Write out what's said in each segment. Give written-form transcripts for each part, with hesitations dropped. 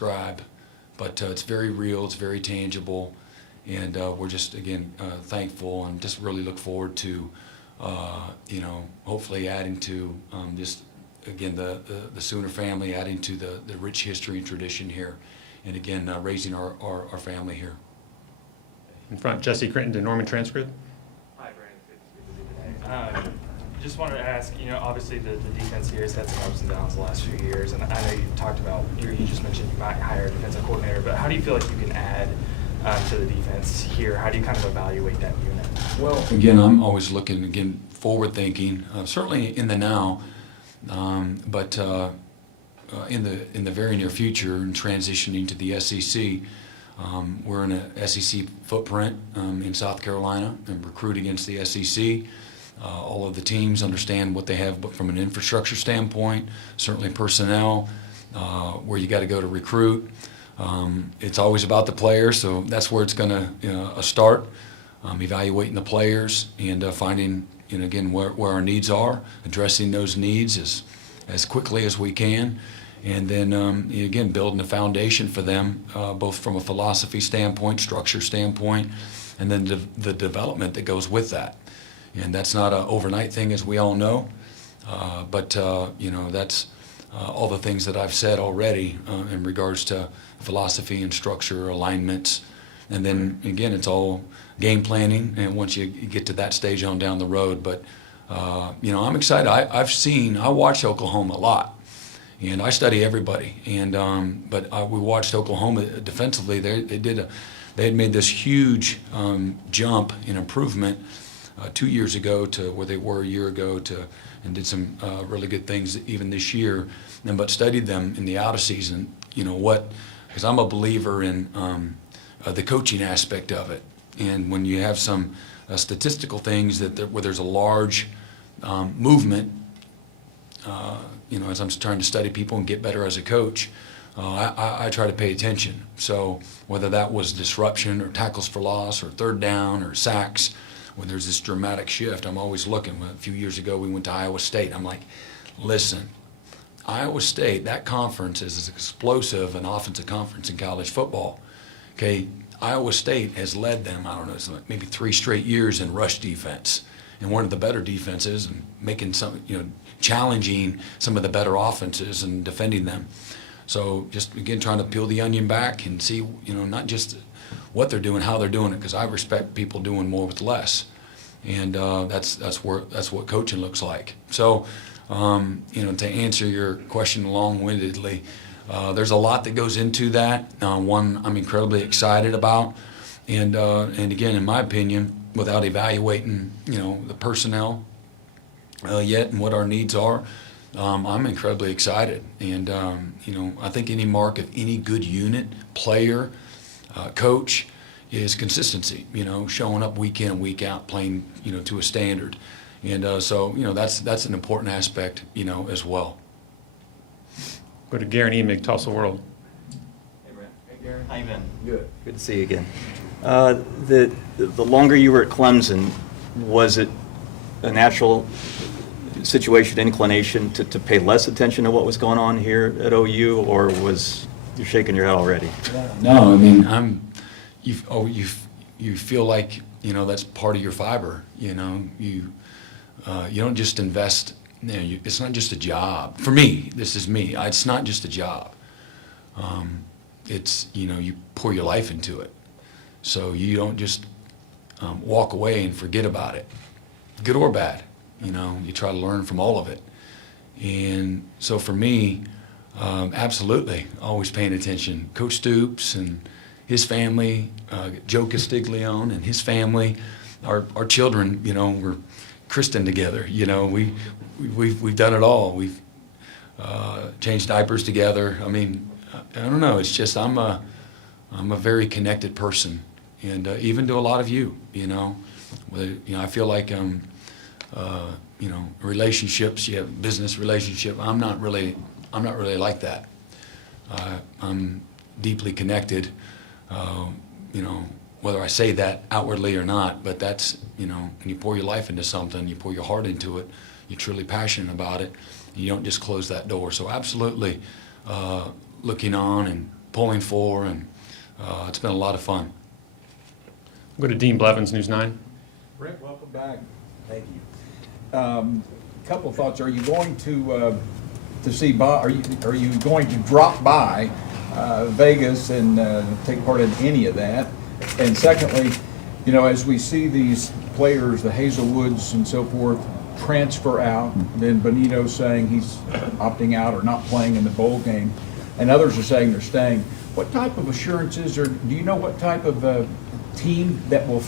describe, but it's very real, it's very tangible, and we're just, again, thankful and just really look forward to, hopefully adding to just, again, the Sooner family, adding to the rich history and tradition here, and again, raising our family here. In front, Jesse Crittenden, Norman Transcript. Hi, Brent. Good to see you today. Just wanted to ask, obviously the defense here has had some ups and downs the last few years, and I know you talked about, you just mentioned you might hire a defensive coordinator, but how do you feel like you can add to the defense here? How do you kind of evaluate that unit? Well, again, I'm always looking, again, forward thinking, certainly in the now, but in the very near future and transitioning to the SEC. We're in a SEC footprint in South Carolina and recruit against the SEC. All of the teams understand what they have, but from an infrastructure standpoint, certainly personnel, where you got to go to recruit. It's always about the players, so that's where it's going to start, evaluating the players and finding, again, where our needs are, addressing those needs as quickly as we can. And then, again, building a foundation for them, both from a philosophy standpoint, structure standpoint, and then the development that goes with that. And that's not an overnight thing, as we all know, but, that's all the things that I've said already in regards to philosophy and structure, alignments. And then, again, it's all game planning, and once you get to that stage on down the road. But, I'm excited. I watched Oklahoma a lot. And I study everybody, but we watched Oklahoma defensively. They had made this huge jump in improvement 2 years ago to where they were a year ago, and did some really good things even this year. But studied them in the out of season. Because I'm a believer in the coaching aspect of it, and when you have some statistical things where there's a large movement. As I'm trying to study people and get better as a coach, I try to pay attention. So whether that was disruption or tackles for loss or third down or sacks, when there's this dramatic shift, I'm always looking. A few years ago, we went to Iowa State. I'm like, listen, Iowa State, that conference is as explosive an offensive conference in college football. Okay, Iowa State has led them, I don't know, it's like maybe 3 straight years in rush defense, and one of the better defenses, and making some, challenging some of the better offenses and defending them. So just, again, trying to peel the onion back and see, not just what they're doing, how they're doing it, because I respect people doing more with less. And that's what coaching looks like. So, to answer your question long-windedly, there's a lot that goes into that. One I'm incredibly excited about. And again, in my opinion, without evaluating, the personnel yet and what our needs are, I'm incredibly excited. And, I think any mark of any good unit, player, coach is consistency, showing up week in and week out, playing, to a standard. And so, that's an important aspect, as well. Go to Garen Emig, Tulsa World. Hey, Brent. Hey, Garen. How you been? Good. Good to see you again. The longer you were at Clemson, was it a natural situation, inclination to pay less attention to what was going on here at OU, or was you shaking your head already? No, I mean, you feel like, that's part of your fiber. You don't just invest. It's not just a job. For me, this is me. It's not just a job. It's, you pour your life into it. So you don't just walk away and forget about it, good or bad. You try to learn from all of it. And so for me, absolutely, always paying attention. Coach Stoops and his family, Joe Castiglione and his family, our children, we're christened together. We've done it all. We've changed diapers together. I mean, I don't know. It's just I'm a very connected person, and even to a lot of you. I feel like relationships. You have business relationship. I'm not really like that. I'm deeply connected. Whether I say that outwardly or not, but that's, when you pour your life into something, you pour your heart into it, you're truly passionate about it, you don't just close that door. So absolutely looking on and pulling for, and it's been a lot of fun. Go to Dean Blevins, News 9. Brent, welcome back. Thank you. Couple of thoughts. Are you going to see Bob? Are you going to drop by Vegas and take part in any of that? And secondly, you know, as we see these players, the Hazelwoods and so forth, transfer out, then Benito saying he's opting out or not playing in the bowl game, and others are saying they're staying. What type of assurances, or do you know what type of team that will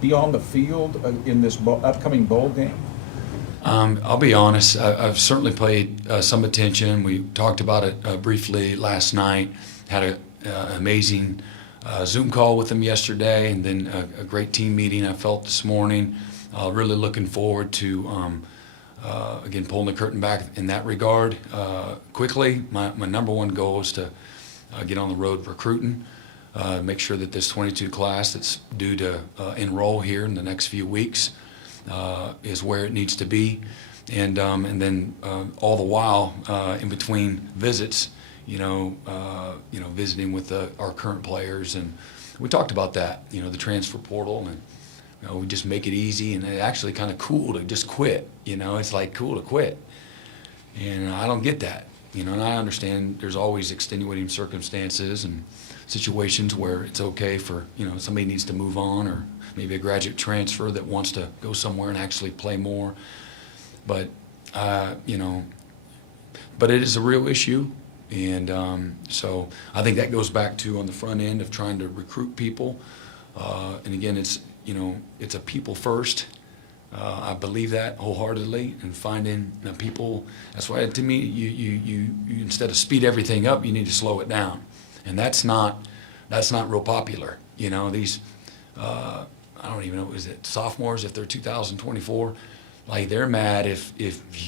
be on the field in this upcoming bowl game? I'll be honest, I've certainly paid some attention. We talked about it briefly last night, had an amazing Zoom call with them yesterday, and then a great team meeting I felt this morning. Really looking forward to, again, pulling the curtain back in that regard. Quickly, my number one goal is to get on the road recruiting, make sure that this 22 class that's due to enroll here in the next few weeks is where it needs to be, and then all the while in between visits, visiting with our current players, and we talked about that, the transfer portal, and we just make it easy, and it's actually kind of cool to just quit. It's like cool to quit, and I don't get that, and I understand there's always extenuating circumstances and situations where it's okay for somebody needs to move on, or maybe a graduate transfer that wants to go somewhere and actually play more. But but it is a real issue, and so I think that goes back to on the front end of trying to recruit people. And again, it's a people first. I believe that wholeheartedly, and finding people. That's why to me, you instead of speed everything up, you need to slow it down, and that's not real popular. These. I don't even know, is it sophomores, if they're 2024, like they're mad if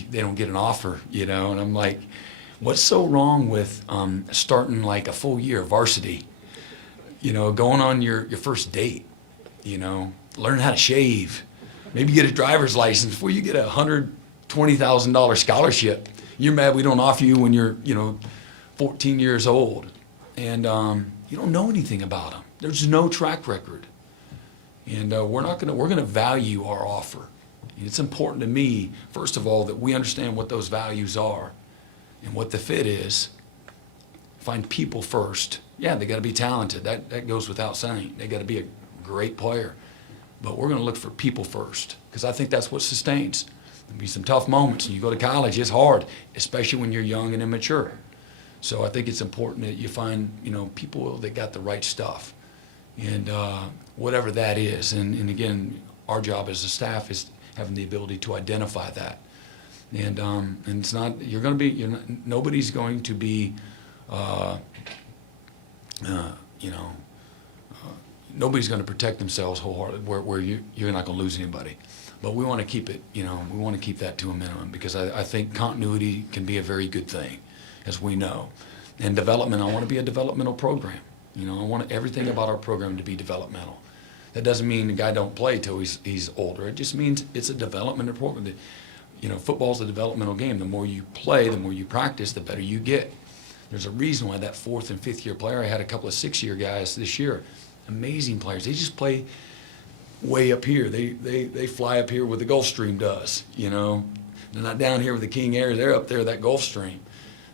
they don't get an offer, and I'm like, what's so wrong with starting like a full year of varsity, going on your first date, learn how to shave, maybe get a driver's license before you get a $120,000 scholarship. You're mad we don't offer you when you're 14 years old, and you don't know anything about them. There's no track record. And we're going to value our offer. It's important to me, first of all, that we understand what those values are and what the fit is. Find people first. Yeah, they got to be talented. That goes without saying. They got to be a great player. But we're going to look for people first, because I think that's what sustains. There'll be some tough moments. And you go to college, it's hard, especially when you're young and immature. So I think it's important that you find people that got the right stuff. And whatever that is, and again, our job as a staff is having the ability to identify that, and it's not nobody's going to be, nobody's going to protect themselves wholeheartedly where you're not going to lose anybody, but we want to keep it, we want to keep that to a minimum, because I think continuity can be a very good thing, as we know, and development. I want to be a developmental program. I want everything about our program to be developmental. That doesn't mean the guy don't play till he's older. It just means it's a developmental program. Football's a developmental game. The more you play, the more you practice, the better you get. There's a reason why that 4th and 5th year player, I had a couple of 6-year guys this year, amazing players. They just play way up here. They fly up here where the Gulf Stream does. They're not down here with the King Air. They're up there, that Gulf Stream.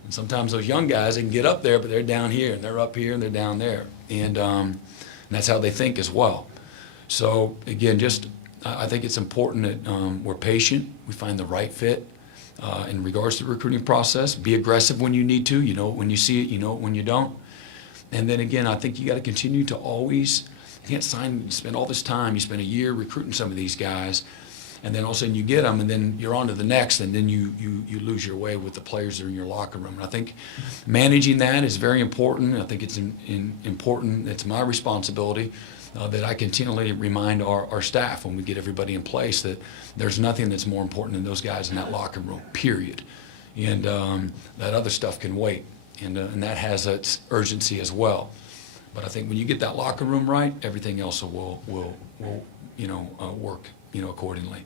And sometimes those young guys, they can get up there, but they're down here, and they're up here, and they're down there. And that's how they think as well. So, again, I think it's important that we're patient, we find the right fit in regards to the recruiting process. Be aggressive when you need to. You know it when you see it, you know it when you don't. And then, again, I think you got to continue to always, you can't you spend all this time, you spend a year recruiting some of these guys, and then all of a sudden you get them, and then you're on to the next, and then you lose your way with the players that are in your locker room. And I think managing that is very important. I think it's important. It's my responsibility that I continually remind our staff when we get everybody in place that there's nothing that's more important than those guys in that locker room, period. And that other stuff can wait, and that has its urgency as well. But I think when you get that locker room right, everything else will work accordingly.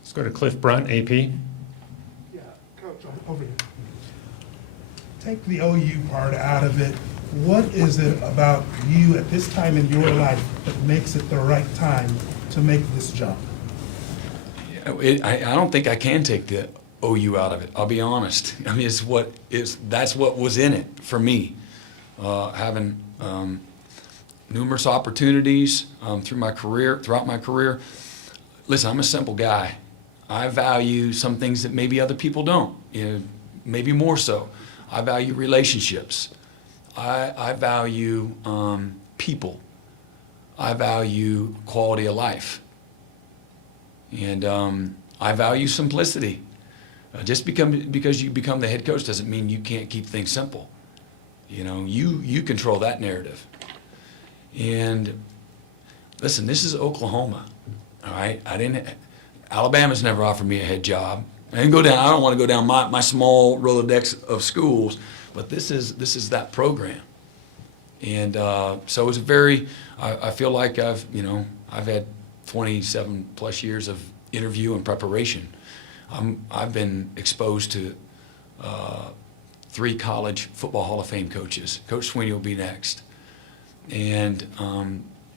Let's go to Cliff Brunt, AP. Yeah, Coach, over here. Take the OU part out of it. What is it about you at this time in your life that makes it the right time to make this jump? I don't think I can take the OU out of it. I'll be honest. I mean, that's what was in it for me. Having numerous opportunities throughout my career. Listen, I'm a simple guy. I value some things that maybe other people don't. Maybe more so. I value relationships. I value people. I value quality of life. And I value simplicity. Just because you become the head coach doesn't mean you can't keep things simple. You control that narrative. And listen, this is Oklahoma, all right? Alabama's never offered me a head job. I don't want to go down my small Rolodex of schools, but this is that program. And so it's I feel like I've had 27 plus years of interview and preparation. I've been exposed to 3 college football Hall of Fame coaches. Coach Sweeney will be next. And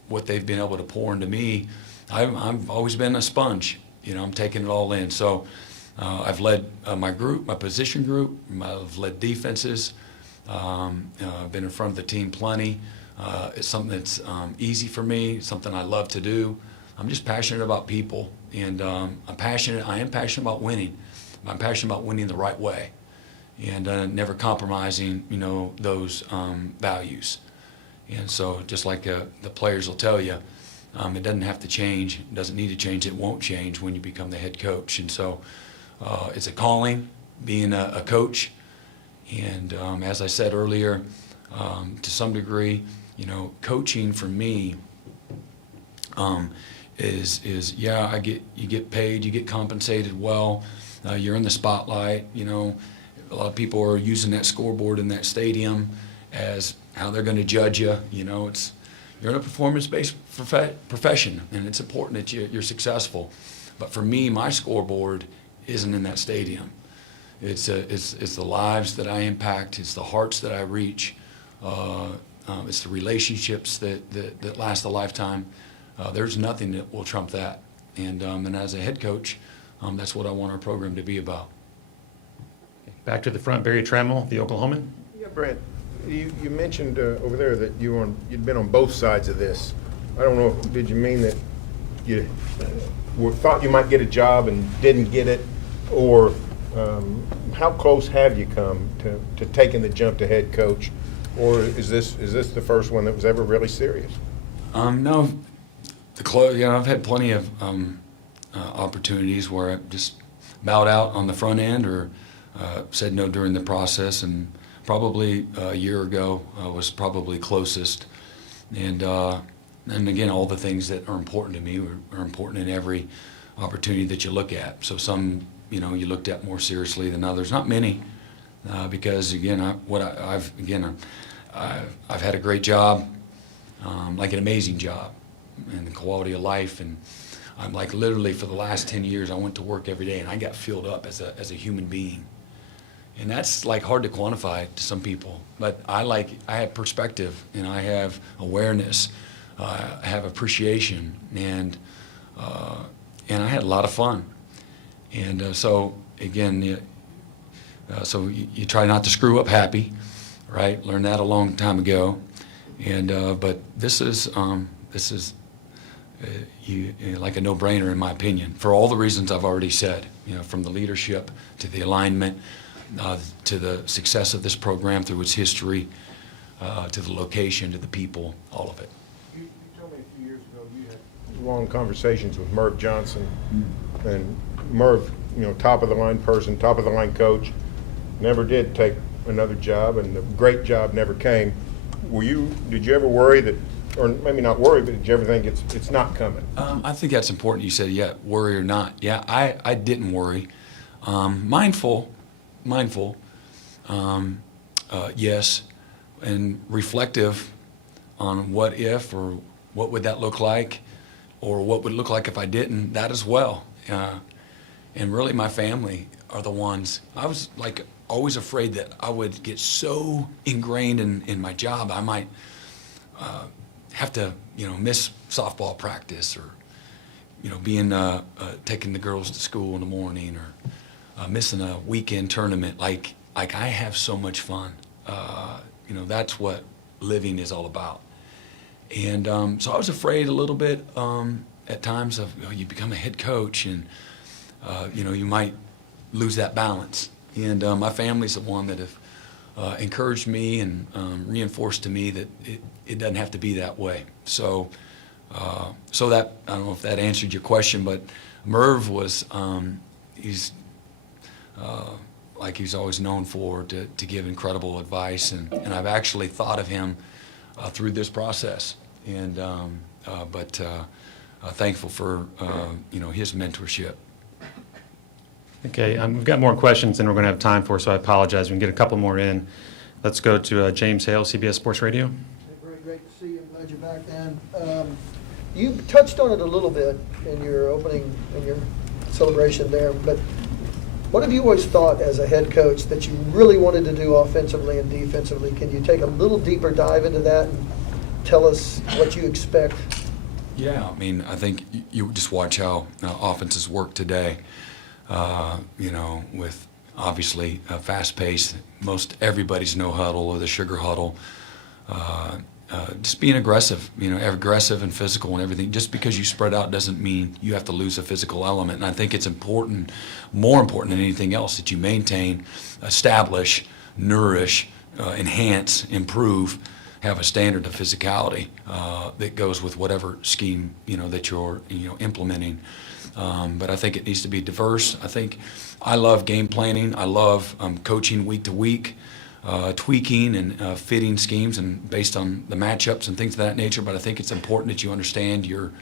what they've been able to pour into me, I've always been a sponge. I'm taking it all in. So I've led my position group. I've led defenses. I've been in front of the team plenty. It's something that's easy for me, something I love to do. I'm just passionate about people, and I am passionate about winning. I'm passionate about winning the right way, and never compromising, those values. And so, just like the players will tell you, it doesn't have to change. It doesn't need to change. It won't change when you become the head coach. And so, it's a calling, being a coach. And as I said earlier, to some degree, coaching for me is you get paid, you get compensated well, you're in the spotlight. A lot of people are using that scoreboard in that stadium as how they're going to judge you. You're in a performance-based profession, and it's important that you're successful. But for me, my scoreboard isn't in that stadium. It's the lives that I impact. It's the hearts that I reach. It's the relationships that last a lifetime. There's nothing that will trump that. And as a head coach, that's what I want our program to be about. Back to the front, Barry Trammell, the Oklahoman. Yeah, Brent, you mentioned over there that you'd been on both sides of this. I don't know, did you mean that you thought you might get a job and didn't get it, or how close have you come to taking the jump to head coach, or is this the first one that was ever really serious? No, I've had plenty of opportunities where I just bowed out on the front end or said no during the process, and probably a year ago was probably closest. And again, all the things that are important to me are important in every opportunity that you look at. So some, you looked at more seriously than others. Not many, because again, I've had a great job, like an amazing job, and the quality of life. And I'm like literally for the last 10 years, I went to work every day and I got filled up as a human being. And that's like hard to quantify to some people, but I have perspective, and I have awareness, I have appreciation, and I had a lot of fun. And so again, so you try not to screw up happy, right? Learned that a long time ago. And but this is like a no-brainer in my opinion, for all the reasons I've already said. From the leadership to the alignment, to the success of this program through its history, to the location, to the people, all of it. You told me a few years ago you had long conversations with Merv Johnson, and Merv, top of the line person, top of the line coach, never did take another job, and the great job never came. Did you ever worry that, or maybe not worry, but did you ever think it's not coming? I think that's important. You said, yeah, worry or not. Yeah, I didn't worry. Mindful, yes, and reflective on what if, or what would that look like, or what would it look like if I didn't, that as well. And really my family are the ones, I was like always afraid that I would get so ingrained in my job, I might have to, miss softball practice, or, being taking the girls to school in the morning, or missing a weekend tournament. Like I have so much fun. That's what living is all about. And so I was afraid a little bit at times of, you become a head coach, and you might lose that balance. And my family's the one that have encouraged me and reinforced to me that it doesn't have to be that way. So that, I don't know if that answered your question, but Merv was, he's like he's always known for, to give incredible advice, and I've actually thought of him through this process, and but thankful for his mentorship. Okay, we've got more questions than we're going to have time for, so I apologize. We can get a couple more in. Let's go to James Hale, CBS Sports Radio. Great to see you. I'm glad you're back, Dan. You touched on it a little bit in your opening, in your celebration there, but what have you always thought as a head coach that you really wanted to do offensively and defensively? Can you take a little deeper dive into that and tell us what you expect? Yeah, I mean, I think you just watch how offenses work today, with obviously a fast pace, most everybody's no huddle or the sugar huddle. Just being aggressive, aggressive and physical and everything. Just because you spread out doesn't mean you have to lose a physical element. And I think it's important, more important than anything else, that you maintain, establish, nourish, enhance, improve, have a standard of physicality that goes with whatever scheme that you're implementing. But I think it needs to be diverse. I think I love game planning. I love coaching week to week. Tweaking and fitting schemes and based on the matchups and things of that nature. But I think it's important that you understand your